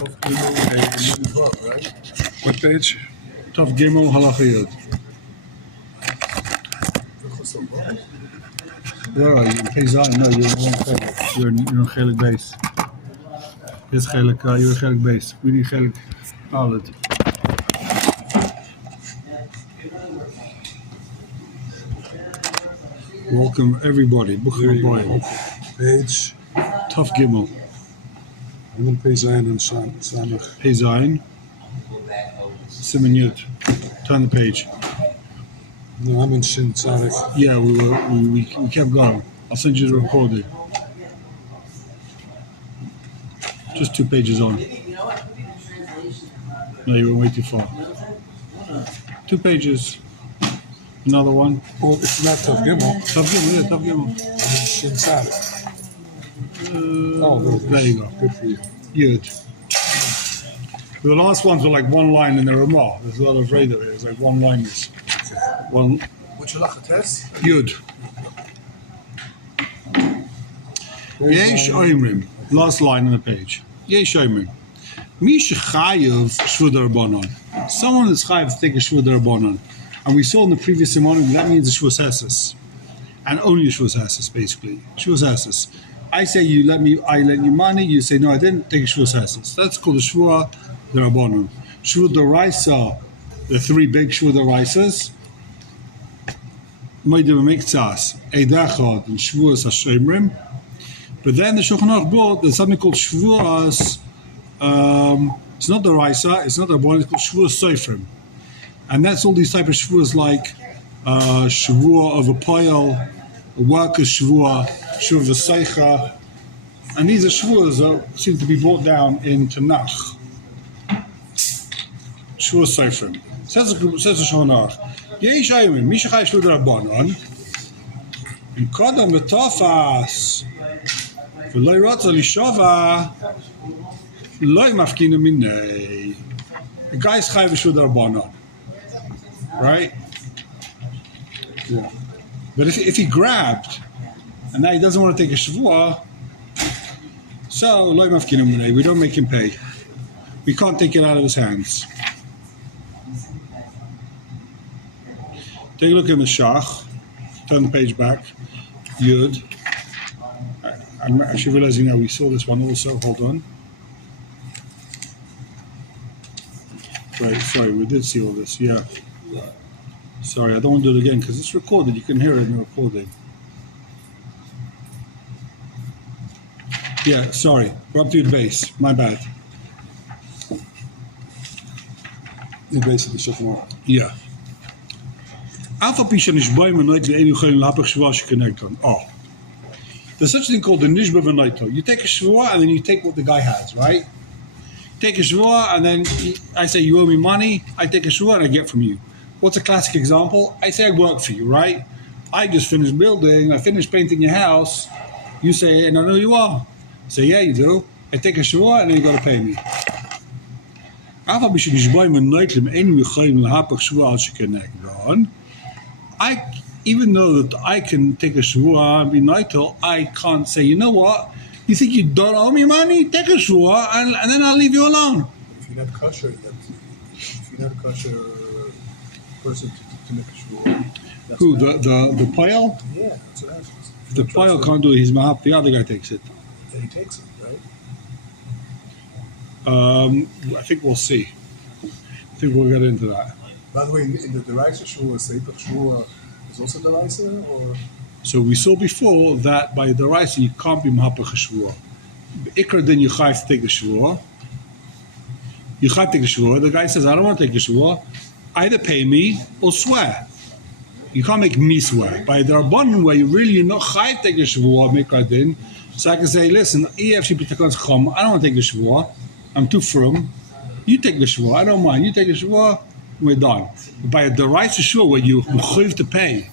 Right? What page? Tav Gimel Halacha Yud. Where are you? In Pei Zayin? No, you're in the wrong chelik. You're in chelik base. Yes, chelik. You're in chelik base. We need chelik Dalet. Welcome everybody. Page. Tav Gimel. I'm in Pei Zayin and Samach. Pei Zayin. Siman Yud. Turn the page. No, I'm in Shin Tzarek. Yeah, we kept going. I'll send you the recording. Just 2 pages on. No, you went way too far. 2 pages. Another one. Well, it's not Tav Gimel. Tav Gimel, yeah, Tav Gimel. I'm in Shin Tzarek. There you go. Good for you. Yud. The last ones were like one line in the Ramah. There's a lot of radar here. It's like one liners. One. Which halacha test? Yud. Yesh Oimrim. Last line on the page. Yesh Oimrim. Misha Chayev Shvud Rabbanon. Someone is Chayev to take a Shvud Rabbanon. And we saw in the previous sermon that means a Shvus Esses. And only a Shvus Esses, basically. Shvus Esses. I say I lent you money, you say no, I didn't, take a Shvus Esses. That's called a Shvua Rabbanon. Shvud Daraisa, the 3 big Shvud Daraisas. Moedim Miktsas, Eidachad, and Shvuas Hashemrim. But then the Shulchan Aruch brought there's something called Shvuas. It's not the Raisa, it's not the Rabbanon, it's called Shvuas Seifrim. And that's all these type of Shvuas like Shavua of a Poyel, a worker's Shavua, Shavua of a Seicha. And these are Shvuas that seem to be brought down in Tanakh. Shvuas Seifrim. Says the Shulchan Aruch. Yesh Aymin, Misha Chai Shvud Rabbanon, in Kodam V'Tofas, V'loi Rotza Lishova, Loi Mafkina Minei. The guy's Chai Shvud Rabbanon, right? Yeah. But if he grabbed, and now he doesn't want to take a Shavua, so Loi Mafkina Minei, we don't make him pay. We can't take it out of his hands. Take a look in the Shach. Turn the page back. Yud. I'm actually realizing now we saw this one also. Hold on. Right, sorry, we did see all this. Yeah. Sorry, I don't want to do it again because it's recorded. You can hear it in the recording. Yeah, sorry. We're up to the base. My bad. The base of the Shulchan Aruch. Yeah. Oh, there's such a thing called the Nishba V'Noito. You take a Shvua and then you take what the guy has, right? Take a Shvua and then I say, you owe me money. I take a Shvua and I get from you. What's a classic example? I say I work for you, right? I just finished building. I finished painting your house. You say, and I know you are. I say, yeah, you do. I take a Shvua and then you got to pay me. Even though that I can take a Shavua and be Naitel, I can't say, you know what? You think you don't owe me money? Take a Shavua and then I'll leave you alone. If you're not kosher, if you're not a kosher person to make a Shavua. Who, the Poyel? Yeah, that's what happens. If the Poyel can't do it, he's Mahap, the other guy takes it. Then he takes it, right? I think we'll see. I think we'll get into that. By the way, in the Deraisa Shvua, Seipach Shvua is also Deraisa, or? So we saw before that by the Deraisa you can't be Mahapach Shvua. Ikra then you have to take the Shvua. You have to take the Shvua. The guy says, I don't want to take the Shvua. Either pay me or swear. You can't make me swear. By the Rabbanon way, you're not chayav to take the Shvua, make a din. So I can say, listen, I don't want to take the Shvua. I'm too firm. You take the Shvua. I don't mind. You take the Shvua. We're done. But by a deraisa shvua where you have to pay,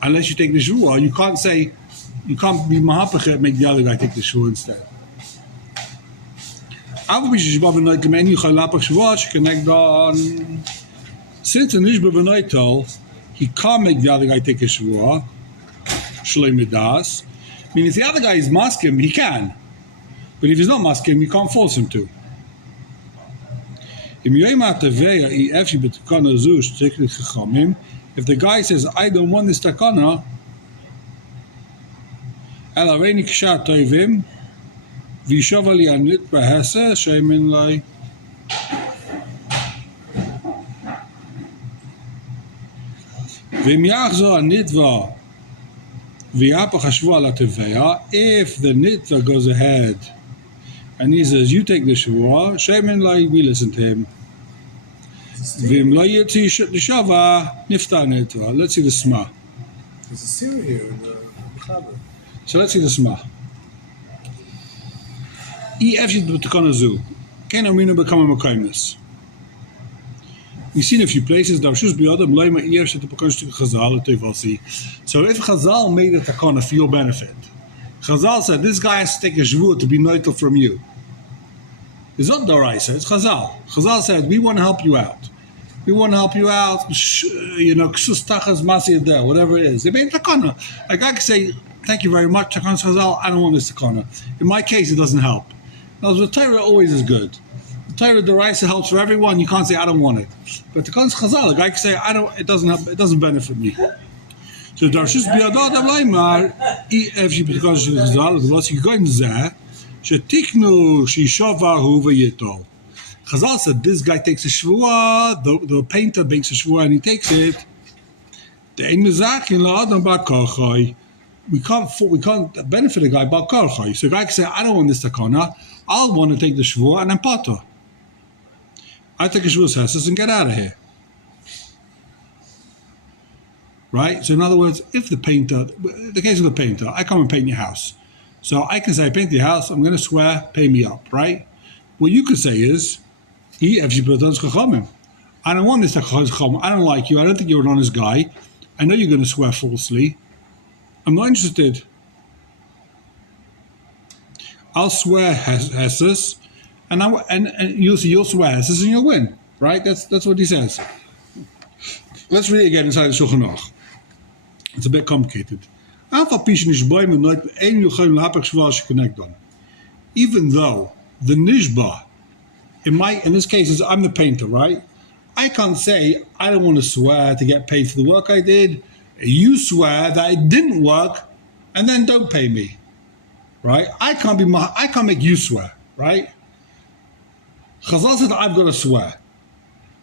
unless you take the shvua, you can't say, you can't be mahapachet, make the other guy take the shvua instead. Since the nishba b'naitel, he can't make the other guy take a shvua. Shalom midas. I mean, if the other guy is maskim, he can. But if he's not maskim, you can't force him to. If the guy says, I don't want this takana, if the nitva goes ahead and he says, you take the shvuah, shemin lai, we listen to him. Let's see the sma. There's a Syria here in the Chaber. So let's see the sma. We've seen a few places. So if Chazal made a takana for your benefit, Chazal said this guy has to take a shvuah to be noitel from you. It's not Doraisa, it's Chazal. Chazal said, we want to help you out. We want to help you out, ksus tachas masiyadeh, whatever it is. They made takana. Like I could say, thank you very much, takana Chazal, I don't want this takana. In my case, it doesn't help. Now, the Torah always is good. The Torah Doraisa helps for everyone. You can't say, I don't want it. But takana Chazal, a guy can say, it doesn't benefit me. So Darshus biyadot avlaimar, if she betakana Chazal, was you going to say, shetiknu shishavahu v'yitol. Chazal said this guy takes a shvuah, the painter makes a shvuah and he takes it. We can't benefit a guy by karchai. So a guy can say, I don't want this takana, I'll want to take the shvuah and I'm pata. I take a shvuah and get out of here. Right? So in other words, if the painter, the case of the painter, I come and paint your house. So I can say, I paint your house, I'm going to swear, pay me up, right? What you could say is, I don't want this, I don't like you, I don't think you're an honest guy, I know you're going to swear falsely, I'm not interested. I'll swear Hesses, and you'll swear Hesses and you'll win, right? That's what he says. Let's read it again inside the Shulchan Aruch. It's a bit complicated. Even though the nishba, in this case, I'm the painter, right? I can't say, I don't want to swear to get paid for the work I did. You swear that it didn't work, and then don't pay me, right? I can't make you swear, right? Chazal said I've got to swear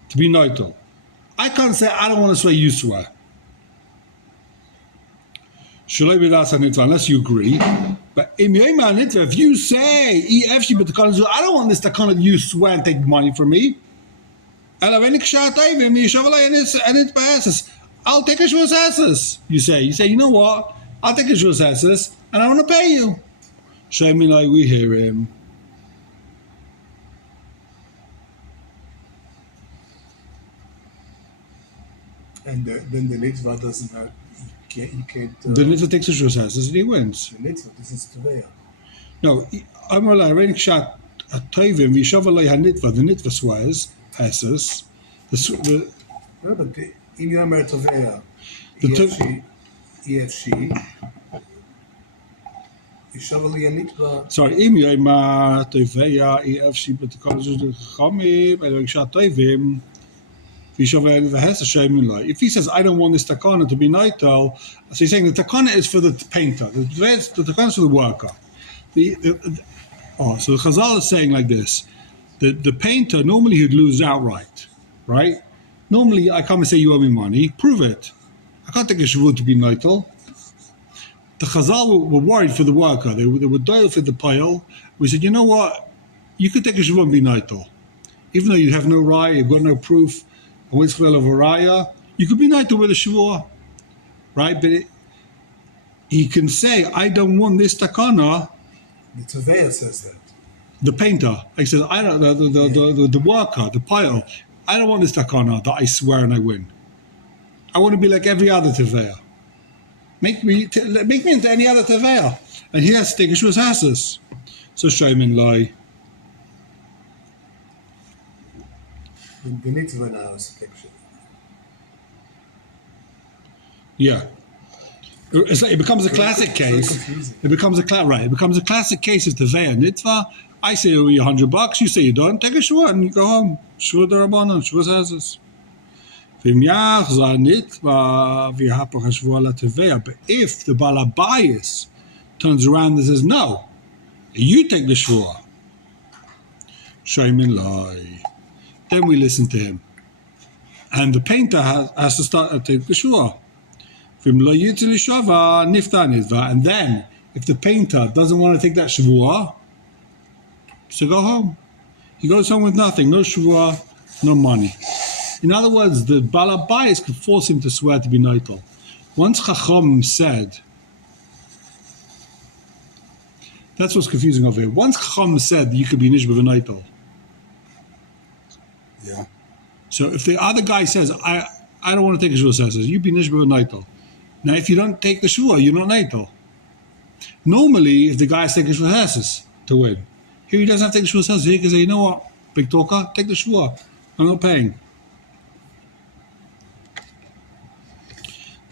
to be noitel. I can't say I don't want to swear, you swear. Unless you agree. But if you say, I don't want this takana, you swear and take money from me. I'll take a shvuas asses. You say, you know what? I'll take a shvuas asses and I want to pay you. Show me like we hear him. And then the Litzvah doesn't have, you can't. The Litzvah takes a shvuas asses and he wins. The Litzvah, this is Tveya. No, I'm like, Reinik Shat, at Tovim, Vishavalei HaNitva, the Nitva swears, asses. No, but in Yomer Tveya, EFC, Vishavalei HaNitva. Sorry, Im Yomer Tveya, EFC, but the college of the Chachamim, Reinik Shat Tovim, if he says, I don't want this takana to be noitel, so he's saying the takana is for the painter, the takana is for the worker. So the Chazal is saying like this, the painter, normally he'd lose outright, right? Normally I come and say, you owe me money, prove it. I can't take a shvuah to be noitel. The Chazal were worried for the worker, they were doyle for the pile. We said, you know what, you could take a shvuah and be noitel. Even though you have no raya, you've got no proof, you could be noitel with a shvuah, right? But he can say, I don't want this takana. The Tveya says that. The painter, I said, I don't. The worker, the pile. I don't want this takana that I swear and I win. I want to be like every other Tveya. Make me into any other Tveya, and he has to take a shvuas asses. So Shaimin lie. The Nitzvah now is section. Yeah. It becomes a classic case. It becomes a classic case of Tveya Nitva, I say you owe you $100. You say you don't. Take a shvua and you go home. Shvua Rabani, shvua says. But if the balabayas turns around and says no, you take the shvua, then we listen to him, and the painter has to start to take the shvua. And then, if the painter doesn't want to take that shvua, so go home. He goes home with nothing, no shvua, no money. In other words, the balabayas could force him to swear to be neitel. Once Chacham said, that's what's confusing over here. Once Chacham said you could be nishba v'neitel. Yeah. So if the other guy says, I don't want to take a shvua, says you be nishba v'neitel. Now, if you don't take the shvua, you're not neitel. Normally, if the guy is taking shvua, says to win. Here he doesn't have to take the shvua, says he can say, you know what, big talker, take the shvua. I'm not paying.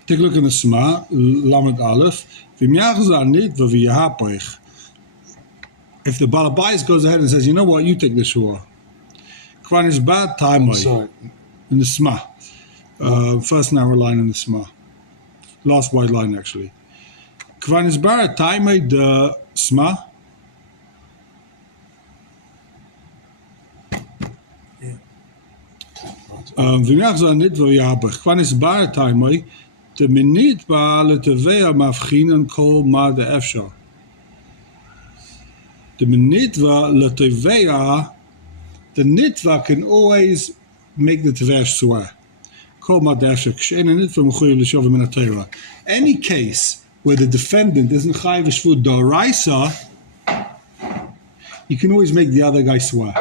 Take a look in the Sma, Lamed Aleph. If the Balabais goes ahead and says, you know what, you take the shua. Kwan is bad time in the Sma. First narrow line in the Sma. Last wide line, actually. Kwan is bad time the Sma. Kwan is bad time. The minute baale tevea mafchinen kol ma de efsha. The minitva letevea, the nitva can always make the tevea swear. Kol ma de efsha. Kshein nitva mechuyev l'shovim min haTorah. Any case where the defendant isn't chayiv shvut d'oraisa, you can always make the other guy swear.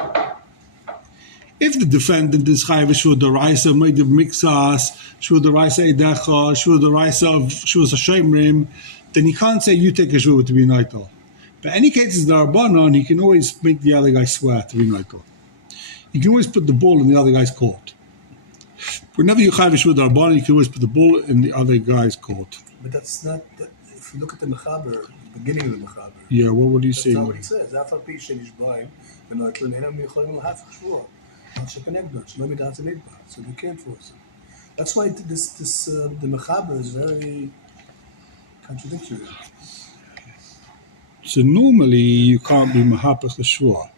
If the defendant is chayiv shvut d'oraisa, made of mixas, shvut d'oraisa edecha, shvut d'oraisa of shvut hashemrim, then he can't say you take a shvut to be neitel. But any cases that are Rabbanon, he can always make the other guy swear to be neitel. He can always put the ball in the other guy's court. Whenever you chayiv shvut Rabbanon, you can always put the ball in the other guy's court. But that's not. If you look at the mechaber, the beginning of the mechaber. Yeah, what would he say? That's not what he says. After pish nishbaim, v'noitlen enam yicholim l'haf shvua. So they can't force it. That's why the mechaber is very contradictory. So normally you can't be mahapach the shvua.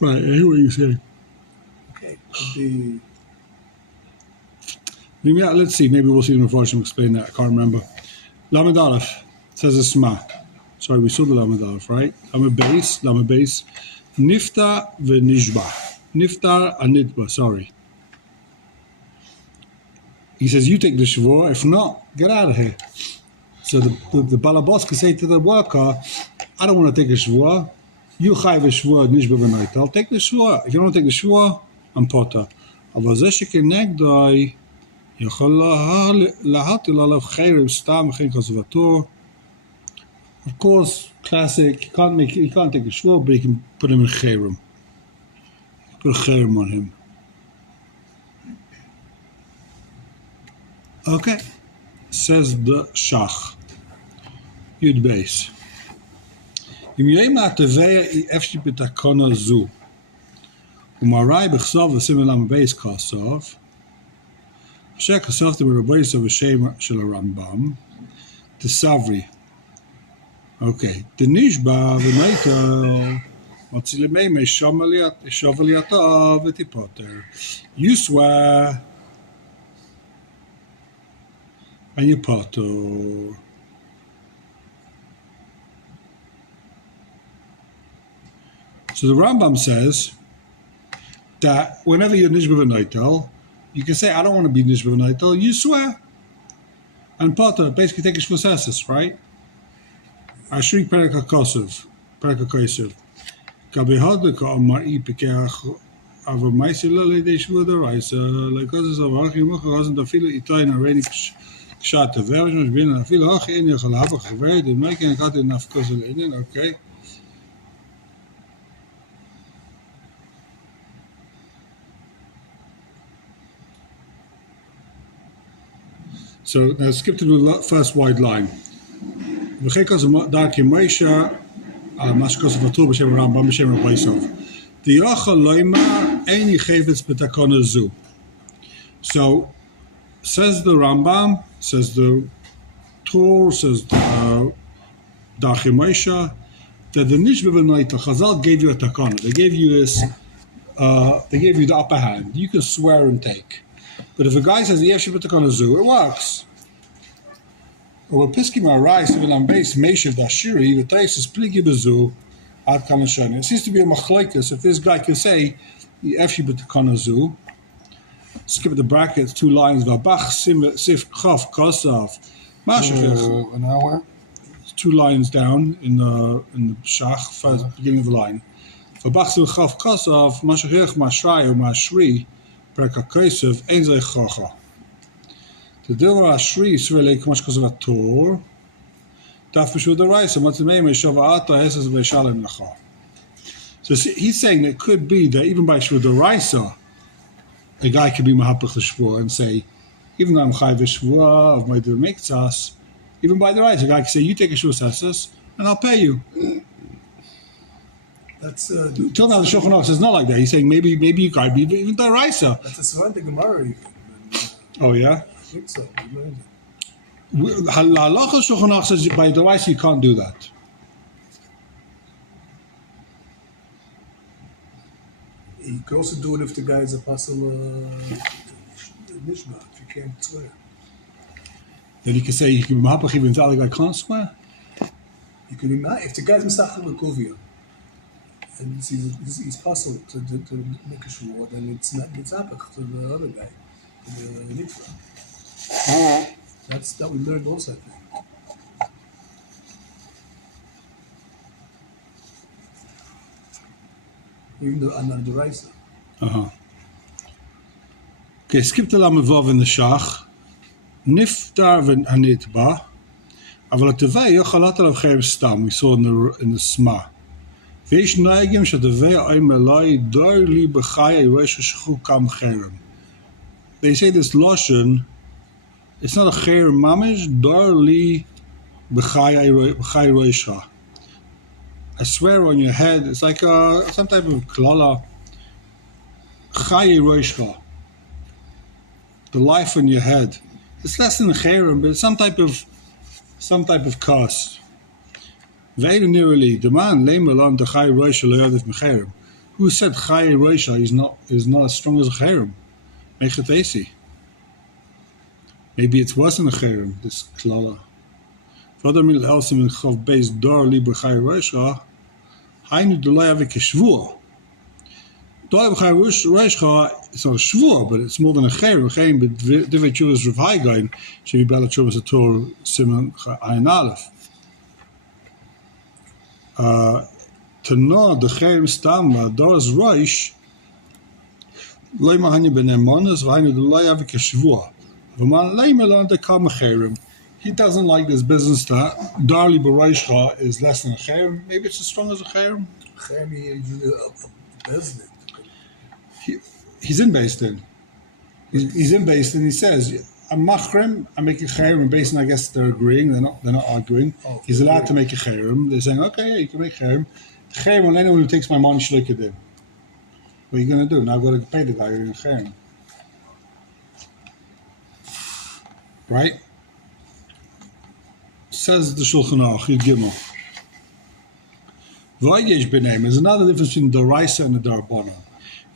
Right, I hear what you're saying. Okay, could be. Yeah, let's see. Maybe we'll see the Mepharshim explain that. I can't remember. Lamed Aleph says a Sma. Sorry, we saw the Lamed Aleph, right? Lamed Beis. Niftar v'nishba. Niftar anitba, sorry. He says, you take the shvur. If not, get out of here. So the balabos can say to the worker, I don't want to take a shvur. You chayiv a shvua nishba v'neitel. I'll take the shvua. If you don't take the shvua, I'm potter. אבל זה שכנגדוי יכול להטיל עליו חרב סתם וכן כזבתו. Of course, classic. He can't take a shvua, but he can put him in cherem. Put a cherem on him. Okay. Says the Shach. Yud Beis. אם יהיה מהטבע אפשי בתקונה זו, ומראי בכסוף וסימן למה בייס כסוף, אשר כסופתי ברבייסו בשם של הרמב"ם, תסברי. אוקיי, דנשבע ונייטל, מצילמי שוב עלייתו ותיפוטר. You swear, and you potter. So the Rambam says that whenever you're nishba v'neitel, you can say, I don't want to be nishba v'neitel, you swear. And potter, basically take a shvus, right? Ashrik perek hakosov, perek hakosov. Kabehadika amari pikeach ava maisi lo leidei shvu d'oraisa, lekoses avachim mocha rozen tafila itoyin areni Kshat Tever, must be in Afil Hoch in your Halabach, Haver, the making a cut enough because of Indian, okay. So now skip to the first wide line. V'chekas darki Moshe, Mashkos Vatur b'Shem Rambam b'Shem Rabbaisov. The Yochel Loimar Ein Yichevetz B'Takona Zu. So says the Rambam, says the Torah, says the Darki Moshe, that the Nishba B'Noita Chazal gave you a takana. They gave you this. They gave you the upper hand. You can swear and take. But if a guy says Yesh B'Takona Zu, it works. Or Piskim Arais Vilam Beis Meshav Dashiri, the Tais is Pligi Bezu Ad Kamashani. It seems to be a machlekes. If this guy can say Yesh B'Takona Zu, skip the brackets, 2 lines, Vabach Sif Chaf Kosav. Mashachich. An hour? 2 lines down in the Shach, first beginning of the line. Vabach Sif Chaf Kosav, Mashachich Mashrai or Mashri, Prekakosav, Enzei Chacha. The Dilma Ashri Israeli Kamash Kosav Tor, Daf B'Shu the Raisa, Matzimei Meshava Ata, Hesas V'Shalem Lacha. So he's saying that it could be that even by Shvu the Raisa, a guy could be Mahapach L'Shvua and say, even though I'm Chai V'Shvua of my Miktsas, even by the Raisa, a guy could say, you take a Shvu Sesses, and I'll pay you. That's Till now the Shulchan Aruch says not like that. He's saying maybe you could be even the Raisa. That's a Svarta Gemara even. Oh yeah? I think so. Halacha Shulchan Aruch says by the Raisa you can't do that. You can also do it if the guy is a Pasal Nishma, if you can't swear. Then you can say you can be Mahapach even if the other guy can't swear. You can be mad if the guy's Misachel Kovia and he's puzzled to make a shvur, then it's not Mitzapach to the other guy, to the Nifra. That's that we learned also, I think. Even though I'm not the Raisa. Okay, skip the Lamavov in the Shach. Niftar v'hanitba. Aval atevei yochalat alav chayim stam. We saw in the Sma. V'yish noegim shadevei oim eloi dor li b'chai eirosh shchu kam cherem. They say this lashon. It's not a cherem mamish. Dor li b'chai eirosh. I swear on your head. It's like some type of klala. Chai eirosh. The life on your head. It's less than a cherem, but it's some type of cost. Very nearly, the man leimelam the chai roisha loyadif mecherem. Who said chai roisha is not as strong as a cherem? Mechatesi. Maybe it wasn't a cherem. This klala. Further mil elsim in chav beis dor liber chai roisha. Hainu delayavik shvur. Dor liber chai roisha. It's not a shvur, but it's more than a cherem. Cherem, but divet chuvas rav haigain should be bala chuvas a tor siman ayin aleph. To know the cherem stam doras roish loy mahani benemonas v'hainu delayavik shvur. V'man leimelan de kam cherem. He doesn't like this business that darli b'roishcha is less than a cherem. Maybe it's as strong as a cherem. Cherem is a business. He's in Beis Din. He's in Beis Din. He says, "I'm machrem. I make a cherem." And Beis Din, I guess they're agreeing. They're not arguing. Oh, He's allowed to make a cherem. They're saying, "Okay, yeah, you can make cherem." Cherem on anyone who takes my money shlikedin. What are you going to do? Now I've got to pay the guy in cherem, right? Says the Shulchan Aruch, Yud Gimel. V'oyesh b'neim. There's another difference between the Raisa and the Darabana.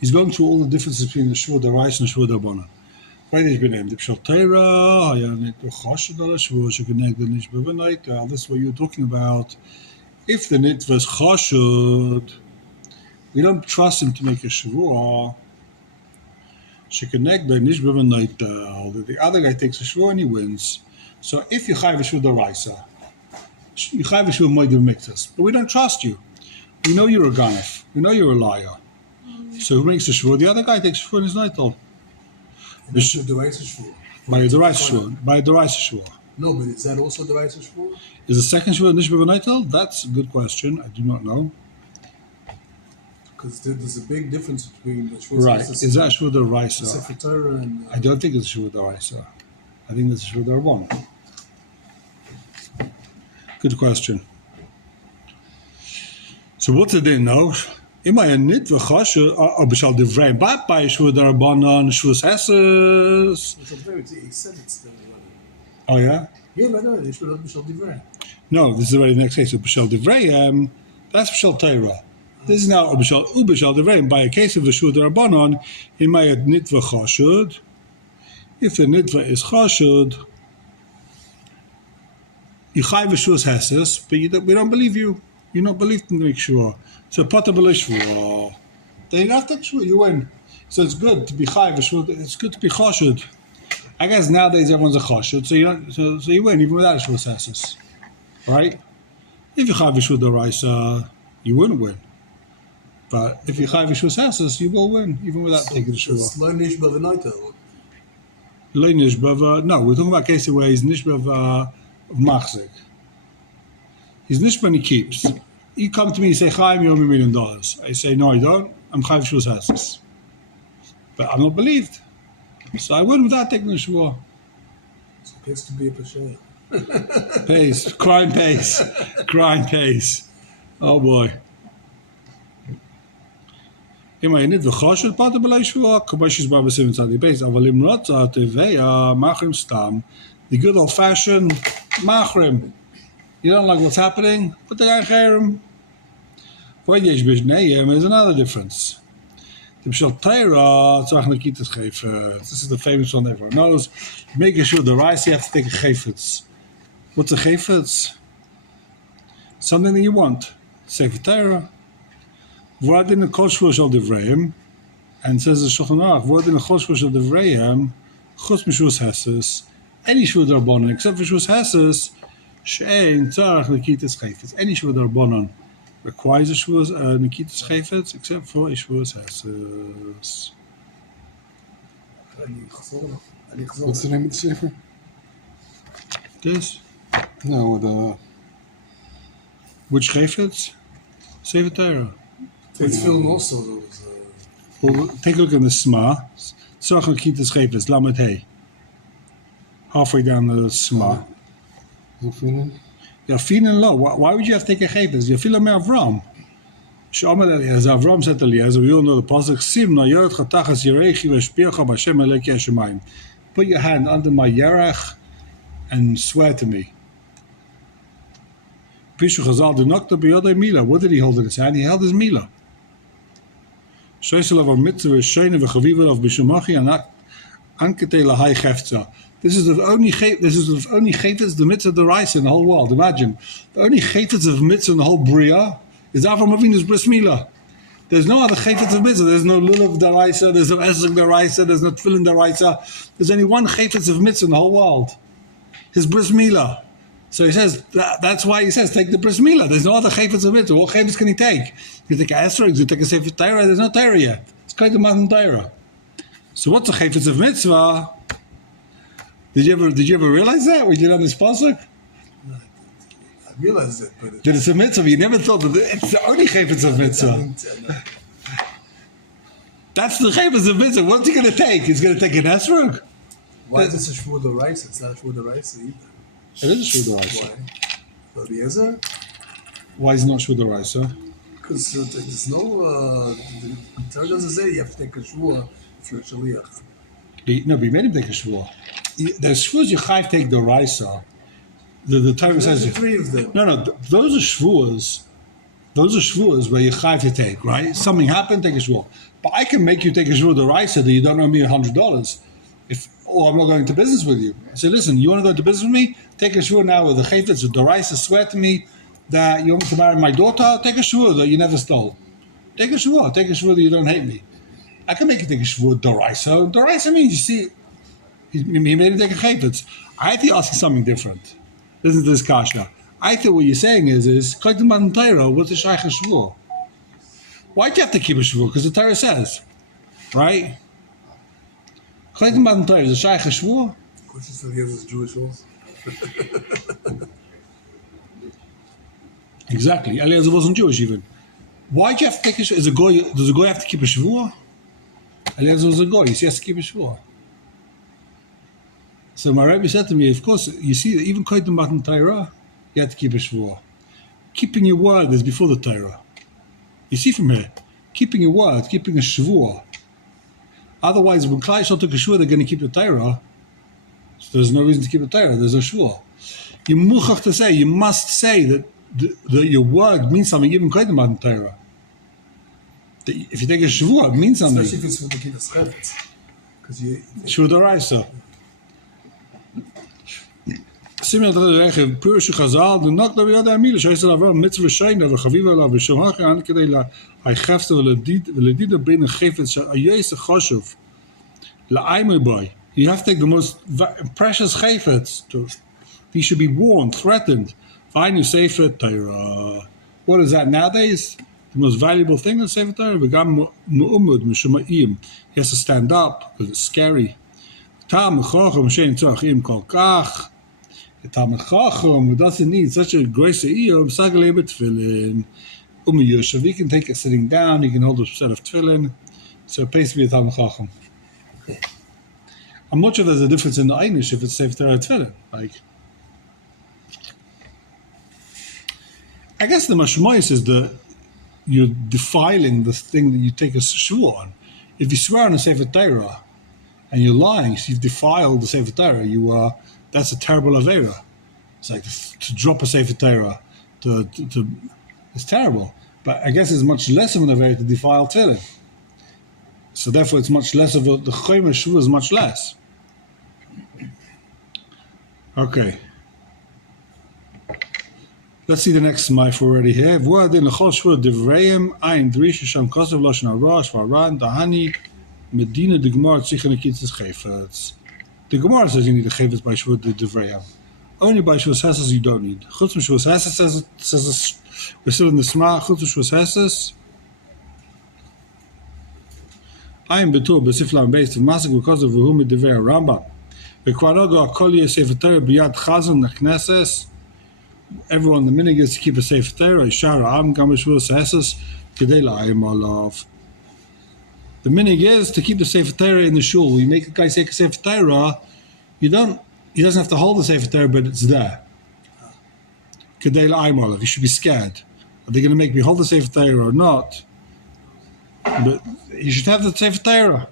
He's going through all the differences between the Shvur Darais and the Shvur Darabana. V'oyesh b'neim. The Pshal Teira, hayanit b'chashad al Shvur, shekeneg the nish b'v'nait. This is what you're talking about. If the nit was chashad, we don't trust him to make a Shvur. Shekeneg the nish b'v'nait. The other guy takes a Shvur and he wins. So if you chayv Shvur Daraisa, you chayv Shvur Moedim Miktas, but we don't trust you. We know you're a ganef. We know you're a liar. So who brings the Shvur? The other guy takes Shvur and is not told. The Raisa Shvur. By a Deraisa Shvua. By a Deraisa Shvua. No, but is that also the Raisa Shvua? Is the second Shvua Nishba B'Naitel? That's a good question. I do not know. Because there's a big difference between the Shvua. Right. Is that Shvua Deraisa? Sefer Torah and... I don't think it's Shvua Deraisa. I think it's Shvua Rabani. Good question. So what did they know? Am I a nit v'chasha or b'shal divrei? But by Shvua Rabbanon, Shvua Hesses. He said it's the... Oh yeah. Yeah, but no, they should not be B'shal Divrei. No, this is already the next case. So b'shal divrei, that's b'shal Torah. This is now b'shal divrei. By a case of the Shvua Rabbanon, am I a nit v'chashud? If the nitva is chashud, you chai v'shvus hesses, but we don't believe you. You don't believe to make sure. So pata b'lishvua. Then you have to sure you win. So it's good to be chai v'shvus. It's good to be chashud. I guess nowadays everyone's a chashud, so you win even without a shvus hesses, right? If you chai v'shvus deraisa, you wouldn't win. But if you chai v'shvus hesses, you will win even without taking the shvua. It's lo nishba v'noitel. No, we're talking about cases where he's nishba of machzik. He's nishba and he keeps. You come to me and say, Chaim, you owe me $1 million. I say, no, I don't. I'm Chaim Shvus Hesses. But I'm not believed. So I win without taking the shvua. It's a case to be a pesher. Pays. Crime pays. Crime pays. Oh boy. אם העינית וחושד פת בלי שבוע, כמו שיסבר בסביב צד בייס, אבל אם רוצה תביא מחרים סתם, the good old fashioned מחרים. You don't like what's happening? Put the guy in cherem. What יש בשניהם is another difference. The B'shal Torah, tzarich nekitas chayfetz. This is the famous one everyone knows. Making sure the rice, you have to take a chayfetz. What's a chayfetz? Something that you want. Sefer Torah. V'adin kol shvua shel divreihem, and says the Shulchan Aruch, v'adin kol shvua shel divreihem, chutz mishvus hesses, any shvua d'Rabbanan except for shvus hesses, she'ein tzarich nekitas chayfetz. Any shvua d'Rabbanan requires a shvua nekitas chayfetz except for a shvus hesses. What's the name of the sefer? This? No, the Which chayfetz? Sefer Torah. It's film also. Those, Well, take a look in the Sma. Tzarich nekitas chayfetz, lamed hey. Halfway down the Sma. Zofinen? You're feeling low. Why would you have to take a chayfetz? You're feeling more Avram. She'omer Eliezer, Avram said to Eliezer, we all know the pasuk, Sim na yorech chatachas yerechi v'eshpiacha b'Hashem elokei hashemayim. Put your hand under my yerech and swear to me. Pishu Chazal denokta b'yodei mila. What did he hold in his hand? He held his mila. Shoysel of mitzvah shene v'chaviva of b'shumachi ankete lahai chefza. This is the only chayfetz the mitzvah deraisa in the whole world. Imagine the only chayfetz of mitzvah in the whole bria is Avram Avinu's bris milah. There's no other chayfetz of mitzvah. There's no lulav deraisa. There's no esrog deraisa. There's no tefillin deraisa. There's only one chayfetz of mitzvah in the whole world. His bris milah. So he says that's why he says take the bris milah. There's no other chayfetz of mitzvah. What chayfetz can he take? You take a esrog. You take a sefer Torah. There's no Torah yet. It's kind of matan Torah. So what's a chayfetz of mitzvah? Did you ever realize that when you did on this pasuk? I realized it, but That it's a mitzvah. You never thought that it's the only chayfetz of mitzvah. That's the chayfetz of mitzvah. What's he going to take? He's going to take an esrog. Why is this a shvur d'oraisa? It's not shvur d'oraisa either. It is a shvur d'oraisa. Why? For Eliezer? Why is it not shvur d'oraisa? Because there's no. The Torah doesn't say you have to take a shvur if you're a shaliach. No, but he made him take a shvur. There's shvurs you chayv take d'oraisa. The Torah says There's three of them. no. Those are shvuas. Those are shvuas where you chayv to take, right? Something happened, take a shvur. But I can make you take a shvur d'oraisa that you don't owe me $100. Or I'm not going to business with you. I say, listen, you want to go to business with me? Take a shvur now with the chayfetz of d'oraisa. Swear to me that you want me to marry my daughter. Take a shvur that you never stole. Take a shvur. Take a shvur that you don't hate me. I can make you take a shvur d'oraisa. D'oraisa means you see, he made him take a chayfetz. I think asking something different. Listen to this kasha. I think what you're saying is Kaitim Matan Torah, what's the shaykh shvur? Why do you have to keep a shvur? Because the Torah says, right? Kaitim Matan Torah is a shaykh shvur. course, he still uses Jewish rules. Exactly. Eliezer wasn't Jewish even. Why do you have to take a shvuah? Does a goy have to keep a shvuah? Eliezer was a goy, so he has to keep a shvuah. So my rabbi said to me, of course, you see, even Koydim Matan Torah, you have to keep a shvuah. Keeping your word is before the Torah. You see from here, keeping your word, keeping a shvuah. Otherwise, when Klai Yisrael took a shvuah, they're going to keep the Torah. So there's no reason to keep the Torah. There's no shvuah. You muchach to say, you must say that your word means something, even Koydim Matan Torah. If you take a shvuah, it means something. Especially if it's for the Kitas Chavitz. Because you... Shvuah d'oraisa. Similar to the Rechev, Purushu Chazal, the knock the Yada Amila, Shaisal Avram, Mitzvah Shaina, V'chaviva Alav, V'shomach, and Kedei La, Haichefta, V'ledida Bein Chefetz, Ayes Choshev, La'aimui Boy. You have to take the most precious Chefetz. He should be warned, threatened. Find your Sefer Torah. What is that nowadays? The most valuable thing in Sefer Torah? V'gam Mu'umud, M'shoma'im. He has to stand up, because it's scary. Tam M'chochem, M'shein Tzorachim Kol Kach. The Talmud Chacham doesn't need such a grace of Iyom, Sagalei B'Tfilin. Yoshev, he can take it sitting down, he can hold a set of Tfilin. So it pays to be a Talmud Chacham. I'm not sure there's a difference in the Einish if it's Sefer Torah Tfilin. Like, I guess the Mashmois is you're defiling the thing that you take a shvuah on. If you swear on a Sefer Torah and you're lying, so you've defiled the Sefer Torah, that's a terrible avera. It's like to drop a Sefer Torah, it's terrible. But I guess it's much less of an avera to defile tefillin. So therefore, it's much less of the chomer shvuah is much less. Okay. Let's see the next smaif already here. V'uadin l'chol shvuah divreim ayin drisha sham kosev loshen hara shvaran dahani medina d'gemar tzichen akitzis chayfetz. The Gemara says you need a chayvitz by Shvuah Divrei. Only by Shvuah Hesses you don't need. Chutz Shvuah Hesses says we're still in the Sma. Chutz Shvuah Hesses. I am betur b'siflam based of Masik because of V'hu Divrei Rambam. V'kvarogo Akol Yeh Sefer Torah b'yad Chazon Nechneses. Everyone the minute gets to keep a Sefer Torah. Yishar Am Gam Shvuah Hesses Kedei La'ayim Olav. The minig is to keep the Sefer Torah in the shul. When you make a guy say a Sefer Torah, he doesn't have to hold the Sefer Torah, but it's there. Kedei la'ayim, you should be scared. Are they going to make me hold the Sefer Torah or not? But you should have the Sefer Torah.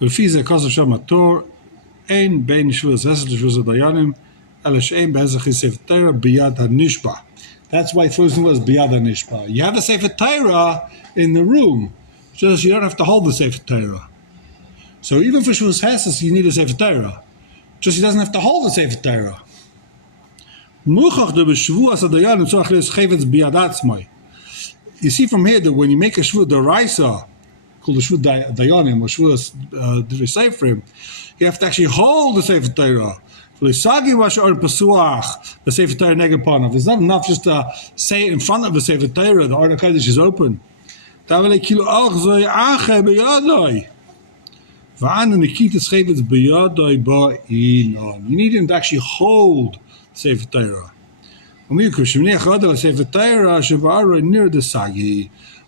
ולפי זה כוסף שם התור, אין בין שבוע זסת לשבוע זדיונים, אלא שאין באיזכי ספר תורה ביד הנשבע. That's why first was biyad hanishba. You have a Sefer Torah in the room, so you don't have to hold the Sefer Torah. So even for Shvuas Hesses, you need a Sefer Torah. Just he doesn't have to hold the Sefer Torah. You see from here that when you make a Shvuah D'Oraisa, called the Shvuah Dayanim or Shvuah D'Oraisa, you have to actually hold the Sefer Torah. The Sefer Torah Negapanav. It's not enough just to say it in front of the Sefer Torah. The Arda Kodesh is open. You need him to actually hold the Sefer Torah.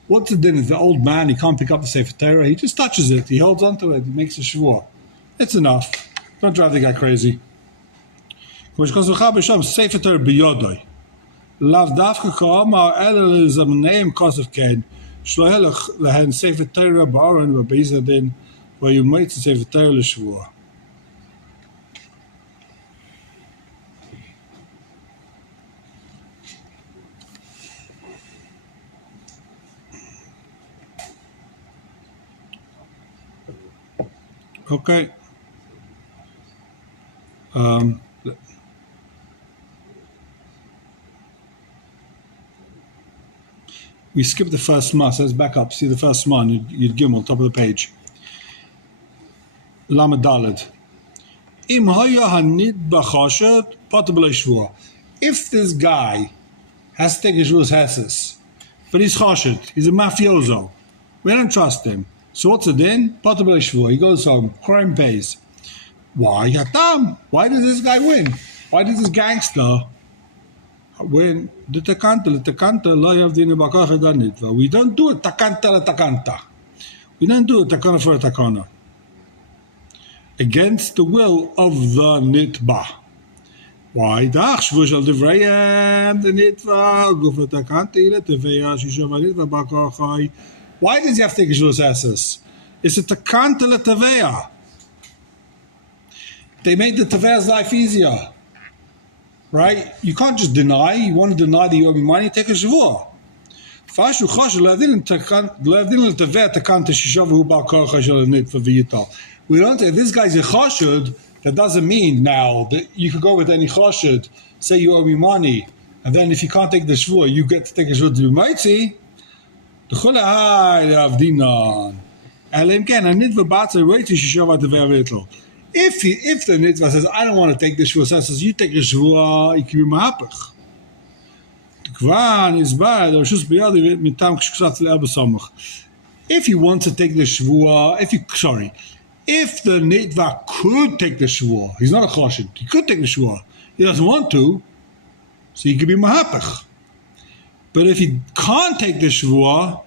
What's the din if the old man, he can't pick up the Sefer Torah? He just touches it. He holds onto it. He makes a shvuah. It's enough. Don't drive the guy crazy. Sefer Torah biyodoi. Lav dafka ka'amar ela lezamneim kosev ken. Shlohelech lehen Sefer Torah ba'aron v'beizadin where you might Sefer Torah l'shvuah. Okay. We skipped the first ma, so let's back up. See the first ma, you'd gimel, top of the page. Lamed Daled. Im haya hanid b'chashet pater b'lo shvuah. If this guy has to take a shvuas hesses, but he's chashet, he's a mafioso, we don't trust him. So what's it then? Potter b'lei shvua. He goes home. Crime pays. Why? Yatam. Why does this guy win? Why does this gangster win? The takanta lo yavdinu b'koach nitva. We don't do it takanta takanta. We don't do it takana for a takana. Against the will of the nitba. Why? The nitva gufa takanta ile teveya shishava nitva b'koach. Why does he have to take a shvus esses? It's a takanta teveya. They made the teveya's life easier. Right? You can't just deny. You want to deny that you owe me money, take a shvua. We don't say, if this guy's a chashud, that doesn't mean now that you could go with any chashud, say you owe me money, and then if you can't take the shvua, you get to take a shvua to be mitzi. If the nitva says, I don't want to take the shvua, says, you take the shvua, you can be mahapach. If you want to take the shvua, if the nitva could take the shvua, he's not a chashid, he could take the shvua, he doesn't want to, so he could be mahapach. But if he can't take the shvua,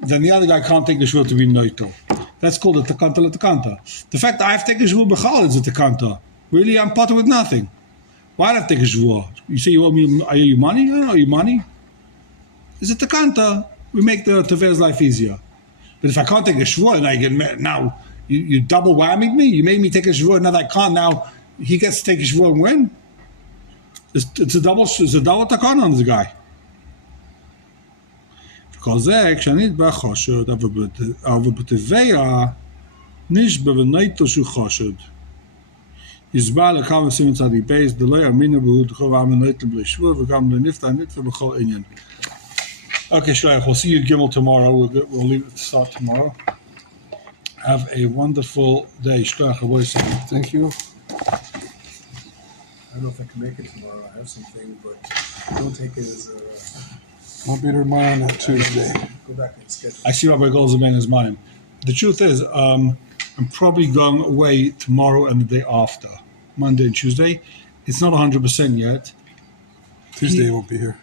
then the other guy can't take the shvua to be noito. That's called a takanta letakanta. The fact that I have to take a shvua b'chal is a takanta. Really, I'm potter with nothing. Why do I have to take a shvua? You say you owe me, I owe you money? I don't owe you money. It's a takanta. We make the teveya's life easier. But if I can't take a shvua, now you double whammied me. You made me take a shvua. Now that I can't. Now he gets to take a shvua and win. It's a double takana on the guy. Because כשהנתבע חושד, אבל בטבע נשבע ונאיתו שהוא חושד. יסבר לכמה סימן צדיק בייס, דלא יאמינו בו דחוב המנאית לבלי שבוע, וגם לנפתע הנתבע בכל עניין. Okay, Shlayach, we'll see you Gimel tomorrow. We'll leave it to start tomorrow. Have a wonderful day. Shlayach, Thank you. I don't know if I can make it tomorrow. I have something, but don't take it as a... I'll be there tomorrow on Tuesday. Go back and schedule. I see Rabbi Goldman mine. The truth is, I'm probably going away tomorrow and the day after, Monday and Tuesday. It's not 100% yet. Tuesday I won't be here.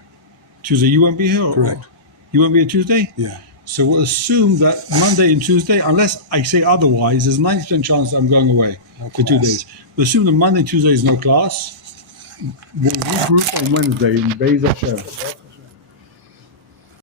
Tuesday, you won't be here? Correct. You won't be here Tuesday? Yeah. So we'll assume that Monday and Tuesday, unless I say otherwise, there's a 90% chance I'm going away for 2 days. We'll assume that Monday and Tuesday is no class. We'll regroup on Wednesday in Be'ez Hashem.